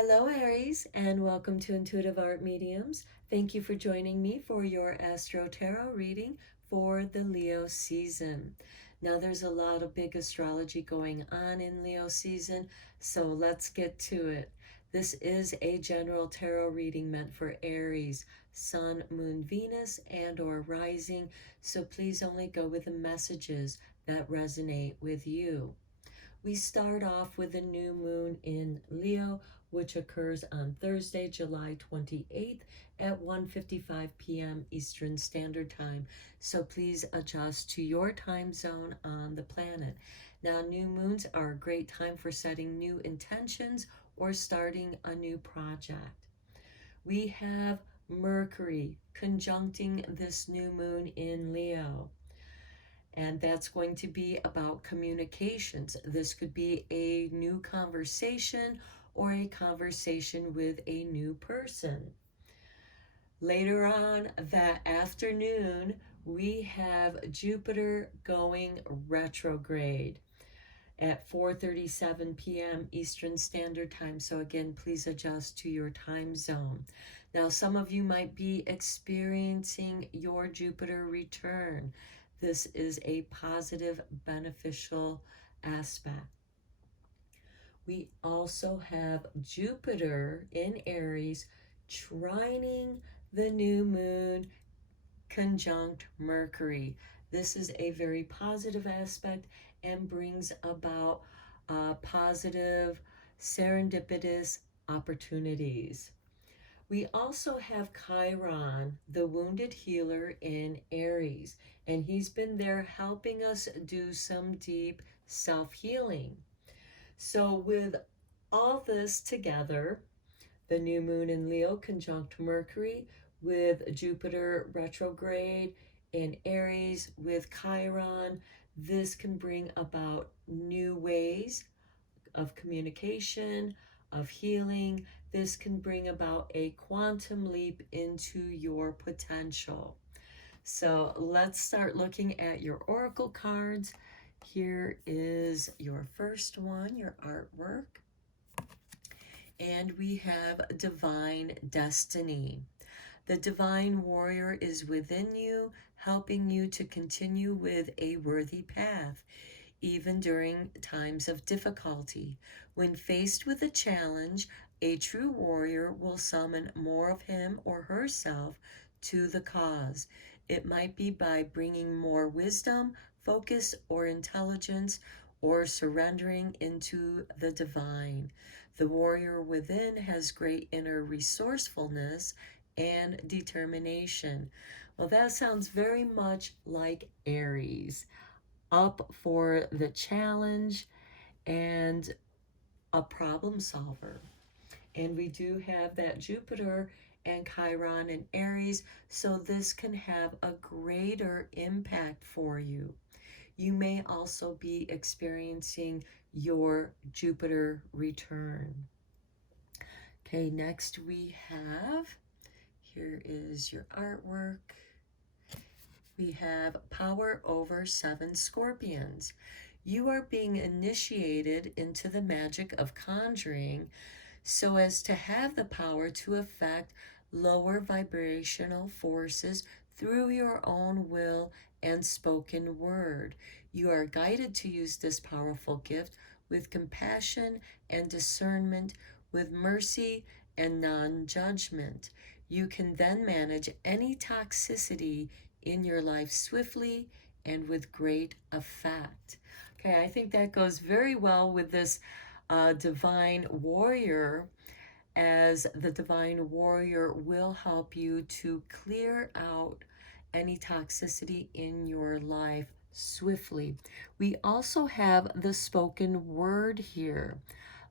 Hello, Aries, and welcome to Intuitive Art Mediums. Thank you for joining me for your Astro-Tarot reading for the Leo season. Now, there's a lot of big astrology going on in Leo season, so let's get to it. This is a general tarot reading meant for Aries, Sun, Moon, Venus, and or rising, so please only go with the messages that resonate with you. We start off with a new moon in Leo, which occurs on Thursday, July 28th at 1:55 p.m. Eastern Standard Time. So please adjust to your time zone on the planet. Now, new moons are a great time for setting new intentions or starting a new project. We have Mercury conjuncting this new moon in Leo. And that's going to be about communications. This could be a new conversation or a conversation with a new person. Later on that afternoon, we have Jupiter going retrograde at 4:37 p.m. Eastern Standard Time. So again, please adjust to your time zone. Now, some of you might be experiencing your Jupiter return. This is a positive, beneficial aspect. We also have Jupiter in Aries trining the new moon conjunct Mercury. This is a very positive aspect and brings about positive, serendipitous opportunities. We also have Chiron, the wounded healer in Aries, and he's been there helping us do some deep self-healing. So with all this together, the new moon in Leo conjunct Mercury with Jupiter retrograde in Aries with Chiron, this can bring about new ways of communication, of healing. This can bring about a quantum leap into your potential. So let's start looking at your oracle cards. Here is your first one, your artwork. And we have Divine Destiny. The Divine Warrior is within you, helping you to continue with a worthy path, even during times of difficulty. When faced with a challenge, a true warrior will summon more of him or herself to the cause. It might be by bringing more wisdom, focus, or intelligence, or surrendering into the divine. The warrior within has great inner resourcefulness and determination. Well, that sounds very much like Aries, up for the challenge and a problem solver. And we do have that Jupiter and Chiron and Aries, so this can have a greater impact for you. You may also be experiencing your Jupiter return. Okay, next we have, here is your artwork. We have Power over 7 Scorpions. You are being initiated into the magic of conjuring so as to have the power to affect lower vibrational forces through your own will and spoken word. You are guided to use this powerful gift with compassion and discernment, with mercy and non-judgment. You can then manage any toxicity in your life swiftly and with great effect. Okay, I think that goes very well with this divine warrior, as the divine warrior will help you to clear out any toxicity in your life swiftly. We also have the spoken word here,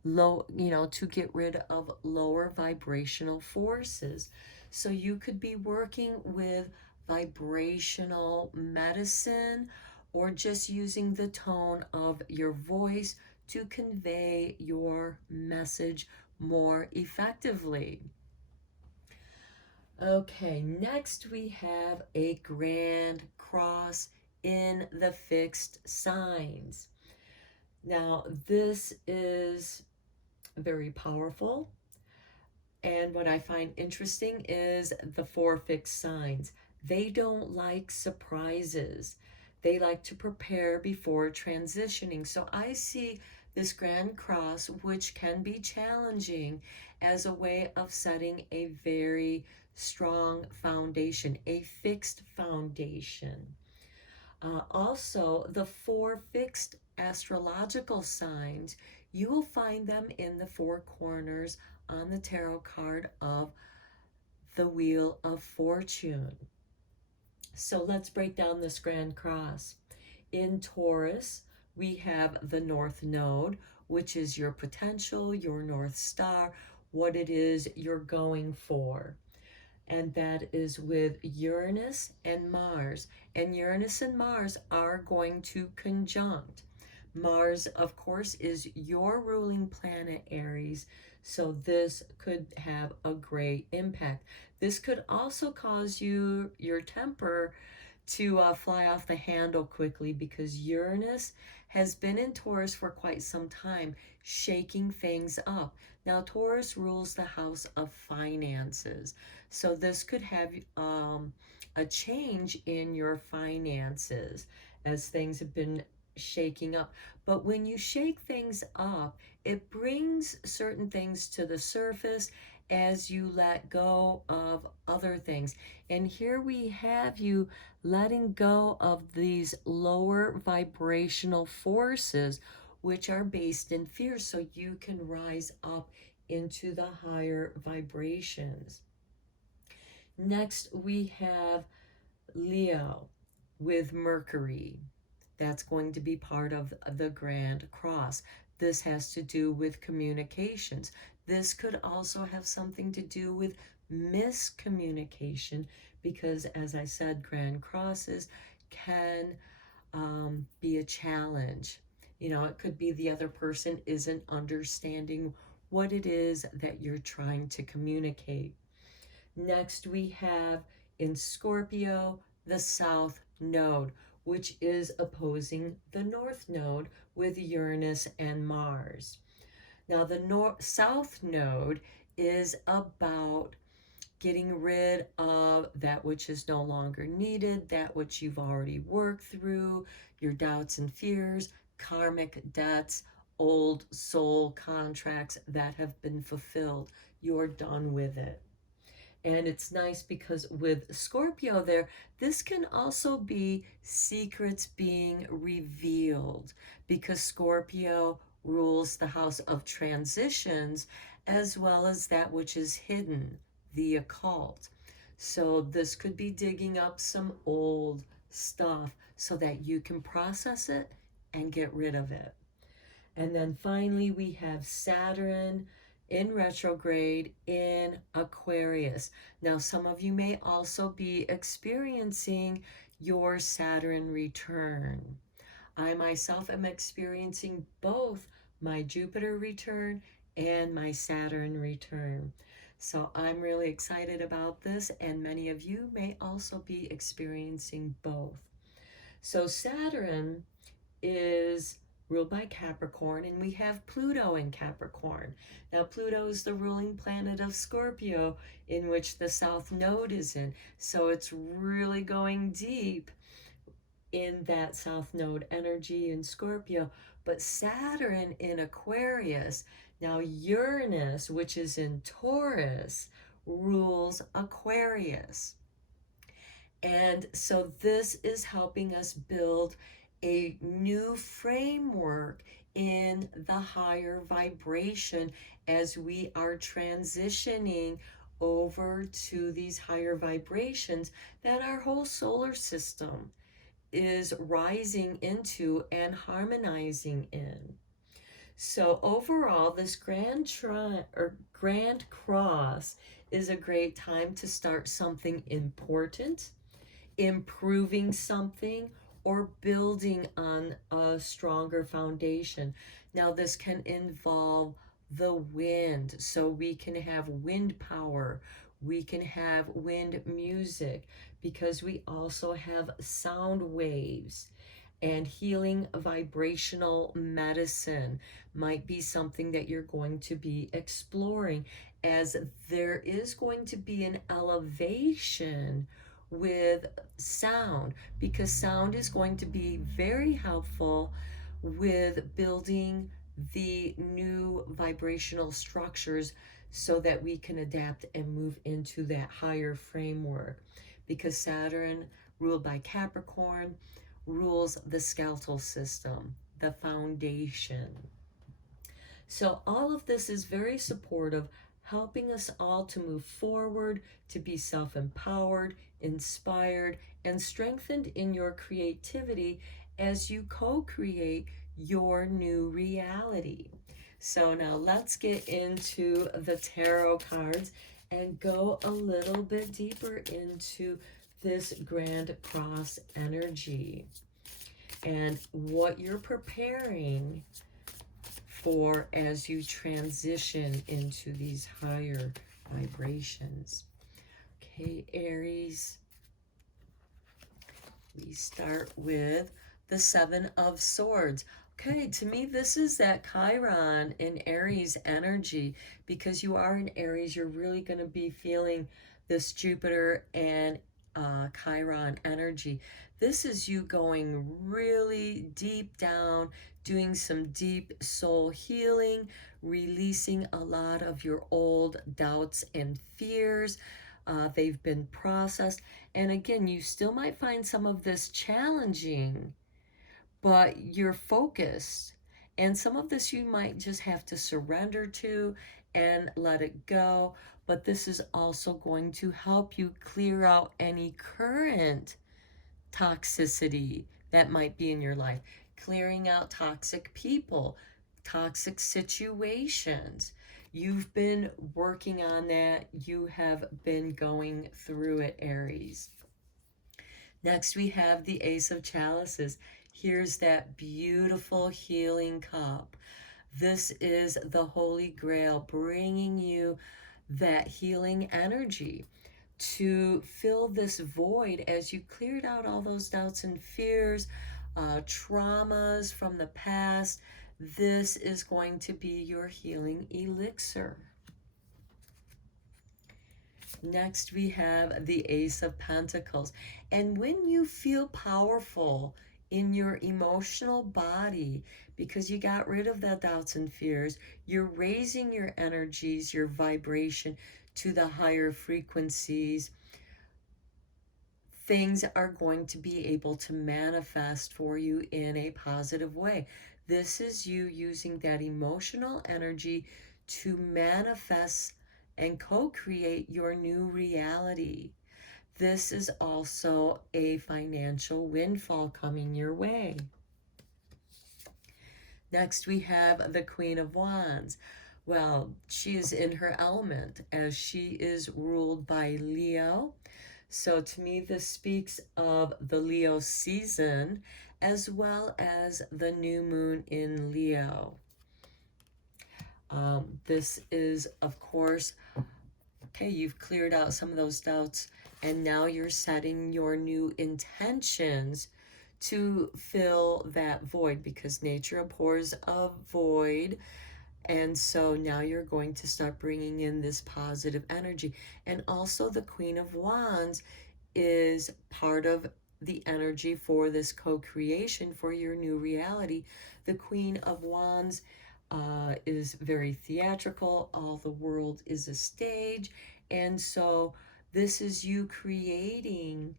to get rid of lower vibrational forces. So you could be working with vibrational medicine or just using the tone of your voice to convey your message more effectively. Okay, next we have a grand cross in the fixed signs. Now, this is very powerful. And what I find interesting is the 4 fixed signs. They don't like surprises. They like to prepare before transitioning. So I see this Grand Cross, which can be challenging, as a way of setting a very strong foundation, a fixed foundation. Also, the 4 fixed astrological signs, you will find them in the 4 corners on the tarot card of the Wheel of Fortune. So let's break down this Grand Cross. In Taurus, we have the North Node, which is your potential, your North Star, what it is you're going for. And that is with Uranus and Mars. And Uranus and Mars are going to conjunct. Mars, of course, is your ruling planet, Aries, so this could have a great impact. This could also cause your temper to fly off the handle quickly, because Uranus has been in Taurus for quite some time, shaking things up. Now, Taurus rules the house of finances, so this could have a change in your finances as things have been shaking up. But when you shake things up, it brings certain things to the surface as you let go of other things. And here we have you letting go of these lower vibrational forces, which are based in fear, so you can rise up into the higher vibrations. Next, we have Leo with Mercury. That's going to be part of the Grand Cross. This has to do with communications. This could also have something to do with miscommunication, because, as I said, Grand Crosses can be a challenge. You know, it could be the other person isn't understanding what it is that you're trying to communicate. Next, we have in Scorpio the South Node, which is opposing the North Node with Uranus and Mars. Now, the South Node is about getting rid of that which is no longer needed, that which you've already worked through, your doubts and fears, karmic debts, old soul contracts that have been fulfilled. You're done with it. And it's nice because with Scorpio there, this can also be secrets being revealed, because Scorpio rules the house of transitions as well as that which is hidden, the occult. So this could be digging up some old stuff so that you can process it and get rid of it. And then finally, we have Saturn in retrograde in Aquarius. Now, some of you may also be experiencing your Saturn return. I myself am experiencing both my Jupiter return and my Saturn return. So I'm really excited about this, and many of you may also be experiencing both. So Saturn is ruled by Capricorn, and we have Pluto in Capricorn. Now, Pluto is the ruling planet of Scorpio, in which the South Node is in. So it's really going deep in that South Node energy in Scorpio. But Saturn in Aquarius, now Uranus, which is in Taurus, rules Aquarius. And so this is helping us build a new framework in the higher vibration as we are transitioning over to these higher vibrations that our whole solar system is rising into and harmonizing in. So overall, this Grand Cross is a great time to start something important, improving something, or building on a stronger foundation. Now, this can involve the wind, so we can have wind power, we can have wind music, because we also have sound waves. And healing vibrational medicine might be something that you're going to be exploring, as there is going to be an elevation with sound, because sound is going to be very helpful with building the new vibrational structures so that we can adapt and move into that higher framework. Because Saturn, ruled by Capricorn, rules the skeletal system, the foundation. So all of this is very supportive, helping us all to move forward, to be self-empowered, inspired, and strengthened in your creativity as you co-create your new reality. So now let's get into the tarot cards and go a little bit deeper into this Grand Cross energy and what you're preparing for as you transition into these higher vibrations. Okay, Aries, we start with the Seven of Swords. Okay, to me, this is that Chiron in Aries energy. Because you are in Aries, you're really going to be feeling this Jupiter and Chiron energy. This is you going really deep down, doing some deep soul healing, releasing a lot of your old doubts and fears. They've been processed. And again, you still might find some of this challenging, but you're focused. And some of this you might just have to surrender to and let it go. But this is also going to help you clear out any current toxicity that might be in your life, clearing out toxic people, toxic situations. You've been working on that. You have been going through it, Aries. Next, we have the Ace of Chalices. Here's that beautiful healing cup. This is the Holy Grail, bringing you that healing energy to fill this void as you cleared out all those doubts and fears, traumas from the past. This is going to be your healing elixir. Next, we have the Ace of Pentacles. And when you feel powerful in your emotional body, because you got rid of the doubts and fears, you're raising your energies, your vibration to the higher frequencies, things are going to be able to manifest for you in a positive way. This is you using that emotional energy to manifest and co-create your new reality. This is also a financial windfall coming your way. Next, we have the Queen of Wands. Well, she is in her element as she is ruled by Leo. So to me, this speaks of the Leo season as well as the new moon in Leo. This is, of course, okay, you've cleared out some of those doubts, and now you're setting your new intentions to fill that void, because nature abhors a void. And so now you're going to start bringing in this positive energy. And also the Queen of Wands is part of the energy for this co-creation for your new reality. The Queen of Wands is very theatrical. All the world is a stage. And so this is you creating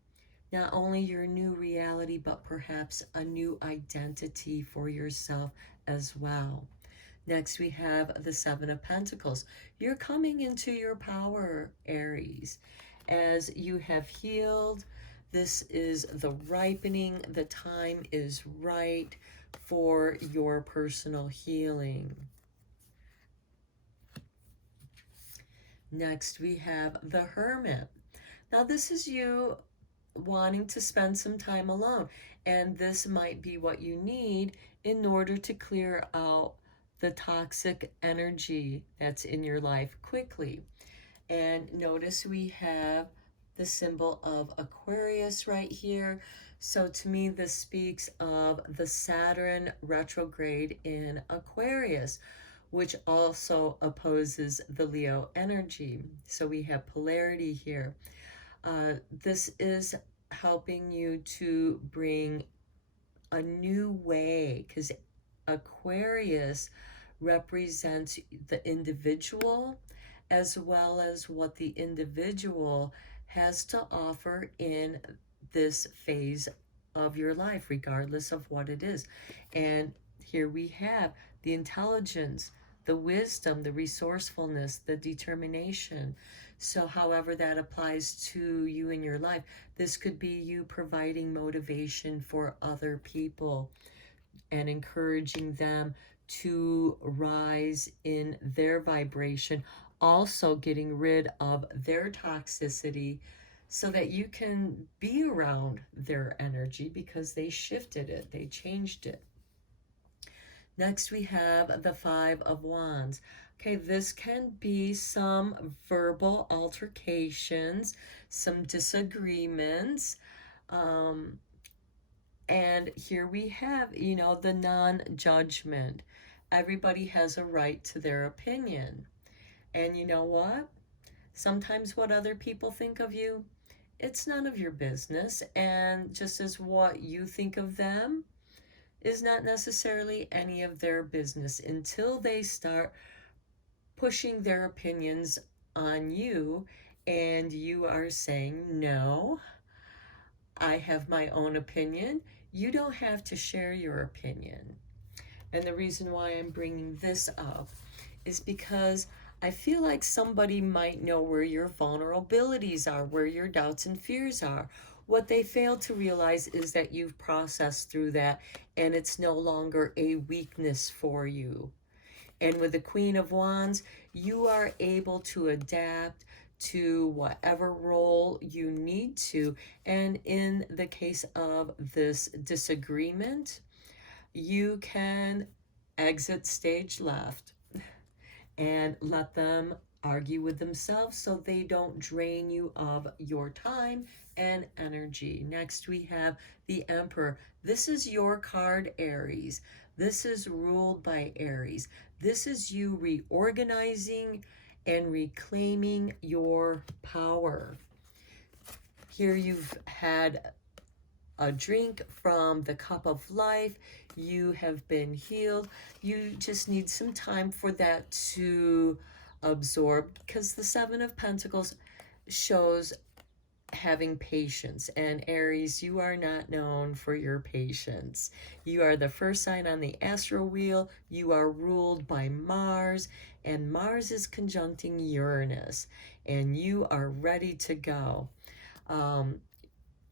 not only your new reality, but perhaps a new identity for yourself as well. Next, we have the Seven of Pentacles. You're coming into your power, Aries, as you have healed. This is the ripening. The time is right for your personal healing. Next, we have the Hermit. Now, this is you wanting to spend some time alone, and this might be what you need in order to clear out the toxic energy that's in your life quickly. And notice we have the symbol of Aquarius right here. So to me, this speaks of the Saturn retrograde in Aquarius, which also opposes the Leo energy. So we have polarity here. This is helping you to bring a new way, because Aquarius represents the individual as well as what the individual has to offer in this phase of your life, regardless of what it is. And here we have the intelligence, the wisdom, the resourcefulness, the determination. So, however that applies to you in your life, this could be you providing motivation for other people and encouraging them to rise in their vibration, also getting rid of their toxicity so that you can be around their energy because they shifted it, they changed it. Next, we have the Five of Wands. Okay, this can be some verbal altercations, some disagreements. And here we have, the non-judgment. Everybody has a right to their opinion. And you know what? Sometimes what other people think of you, it's none of your business. And just as what you think of them is not necessarily any of their business until they start pushing their opinions on you and you are saying, no, I have my own opinion. You don't have to share your opinion. And the reason why I'm bringing this up is because I feel like somebody might know where your vulnerabilities are, where your doubts and fears are. What they fail to realize is that you've processed through that and it's no longer a weakness for you. And with the Queen of Wands, you are able to adapt to whatever role you need to. And in the case of this disagreement, you can exit stage left and let them argue with themselves so they don't drain you of your time and energy. Next, we have the Emperor. This is your card, Aries. This is ruled by Aries. This is you reorganizing and reclaiming your power. Here you've had a drink from the cup of life. You have been healed. You just need some time for that to absorb, because the Seven of Pentacles shows having patience. And Aries, you are not known for your patience. You are the first sign on the astro wheel. You are ruled by Mars, and Mars is conjuncting Uranus, and you are ready to go.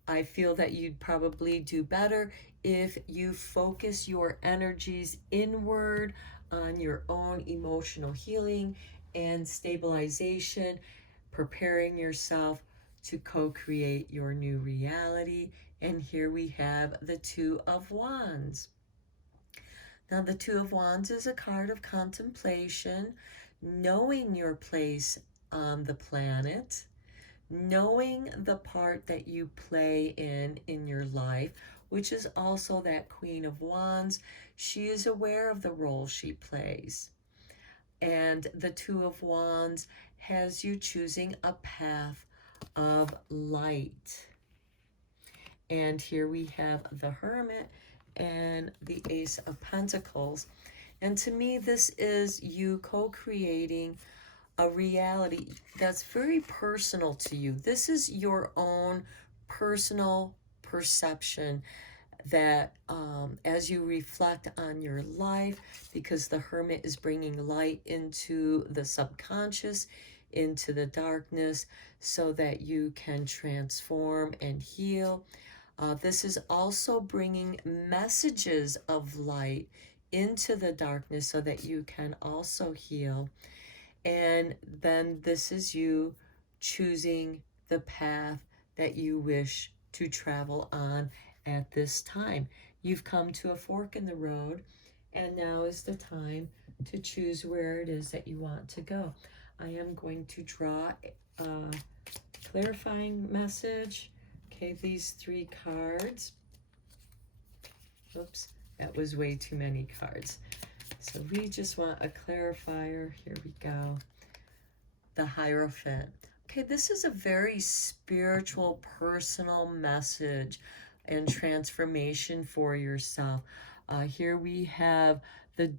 I feel that you'd probably do better if you focus your energies inward on your own emotional healing and stabilization, preparing yourself to co-create your new reality. And here we have the Two of Wands. Now, the Two of Wands is a card of contemplation, knowing your place on the planet, knowing the part that you play in your life, which is also that Queen of Wands. She is aware of the role she plays. And the Two of Wands has you choosing a path of light. And here we have the Hermit and the Ace of Pentacles. And to me, this is you co-creating a reality that's very personal to you. This is your own personal perception that as you reflect on your life, because the Hermit is bringing light into the subconscious, into the darkness, so that you can transform and heal. This is also bringing messages of light into the darkness so that you can also heal. And then this is you choosing the path that you wish to travel on at this time. You've come to a fork in the road, and now is the time to choose where it is that you want to go. I am going to draw a clarifying message. Okay, these 3 cards. Oops, that was way too many cards. So we just want a clarifier. Here we go. The Hierophant. Okay, this is a very spiritual, personal message and transformation for yourself. Here we have the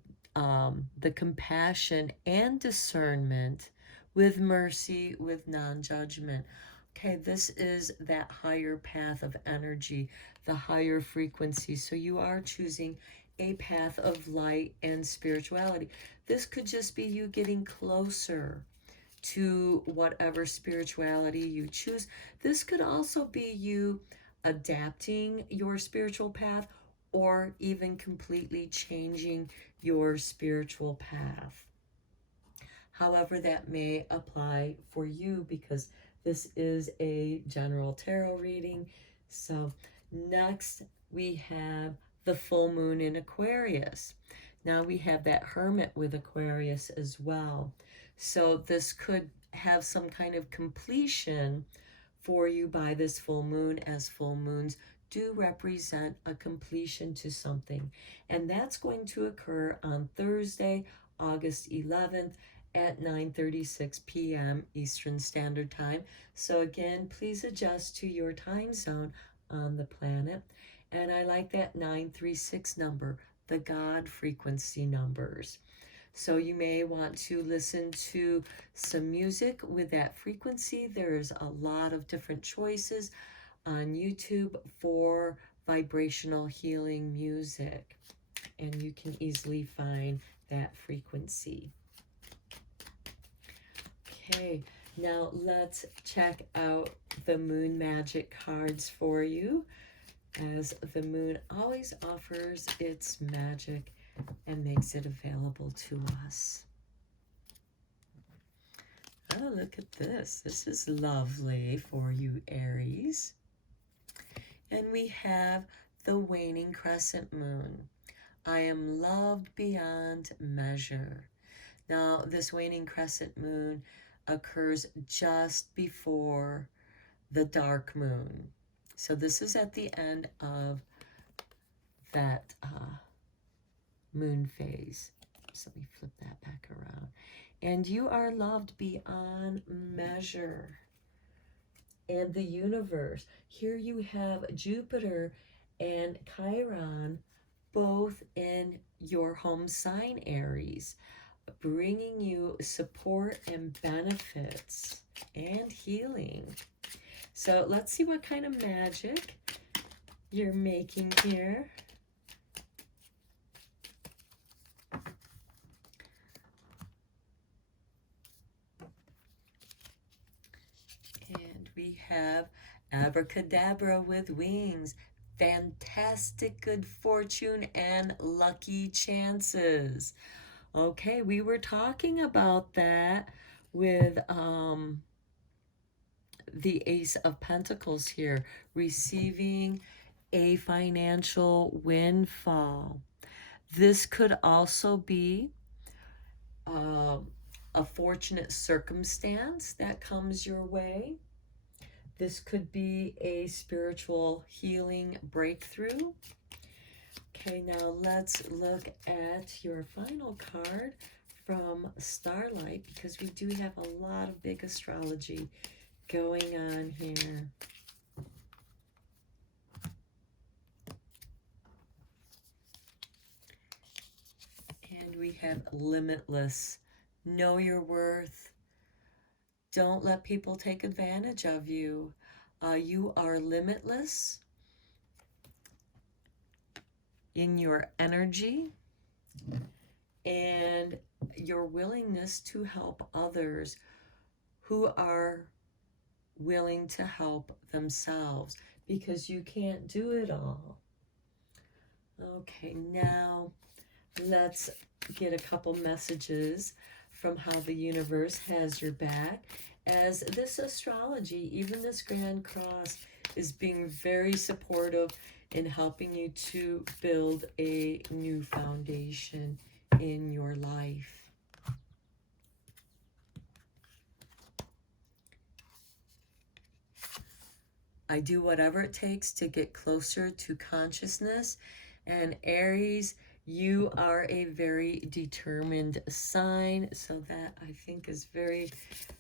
compassion and discernment with mercy, with non-judgment. Okay, this is that higher path of energy, the higher frequency. So you are choosing a path of light and spirituality. This could just be you getting closer to whatever spirituality you choose. This could also be you adapting your spiritual path or even completely changing your spiritual path. However, that may apply for you, because this is a general tarot reading. So next we have the full moon in Aquarius. Now we have that Hermit with Aquarius as well. So this could have some kind of completion for you by this full moon, as full moons do represent a completion to something. And that's going to occur on Thursday, August 11th at 9:36 p.m. Eastern Standard Time. So again, please adjust to your time zone on the planet. And I like that 936 number, the God frequency numbers. So you may want to listen to some music with that frequency. There's a lot of different choices on YouTube for vibrational healing music, and you can easily find that frequency. Okay, now let's check out the moon magic cards for you, as the moon always offers its magic and makes it available to us. Oh, look at this. This is lovely for you, Aries. And we have the waning crescent moon. I am loved beyond measure. Now, this waning crescent moon occurs just before the dark moon. So this is at the end of that moon phase. So let me flip that back around. And you are loved beyond measure. And the universe. Here you have Jupiter and Chiron both in your home sign, Aries, bringing you support and benefits and healing. So let's see what kind of magic you're making here. And we have Abracadabra with wings, fantastic good fortune and lucky chances. Okay, we were talking about that with the Ace of Pentacles here, receiving a financial windfall. This could also be a fortunate circumstance that comes your way. This could be a spiritual healing breakthrough. Okay, now let's look at your final card from Starlight, because we do have a lot of big astrology going on here. And we have Limitless. Know your worth. Don't let people take advantage of you. You are limitless in your energy and your willingness to help others who are willing to help themselves, because you can't do it all. Okay, now let's get a couple messages from how the universe has your back, as this astrology, even this Grand Cross, is being very supportive in helping you to build a new foundation in your life. I do whatever it takes to get closer to consciousness. And Aries, you are a very determined sign, so that I think is very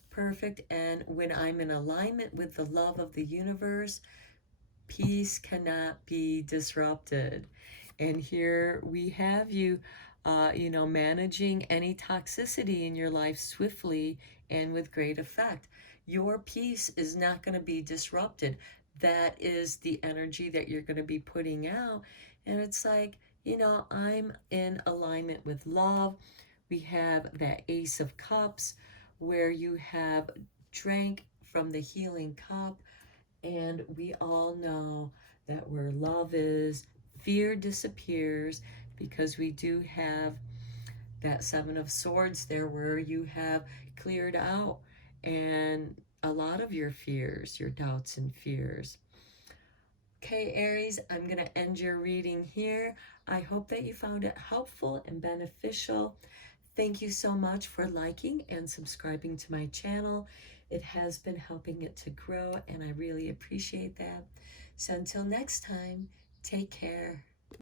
perfect. And when I'm in alignment with the love of the universe, peace cannot be disrupted. And here we have you, managing any toxicity in your life swiftly and with great effect. Your peace is not going to be disrupted. That is the energy that you're going to be putting out. And it's like, I'm in alignment with love. We have that Ace of Cups where you have drank from the healing cup, and we all know that where love is, fear disappears, because we do have that Seven of Swords there where you have cleared out and a lot of your fears, your doubts and fears. Okay, Aries, I'm going to end your reading here. I hope that you found it helpful and beneficial. Thank you so much for liking and subscribing to my channel. It has been helping it to grow, and I really appreciate that. So until next time, take care.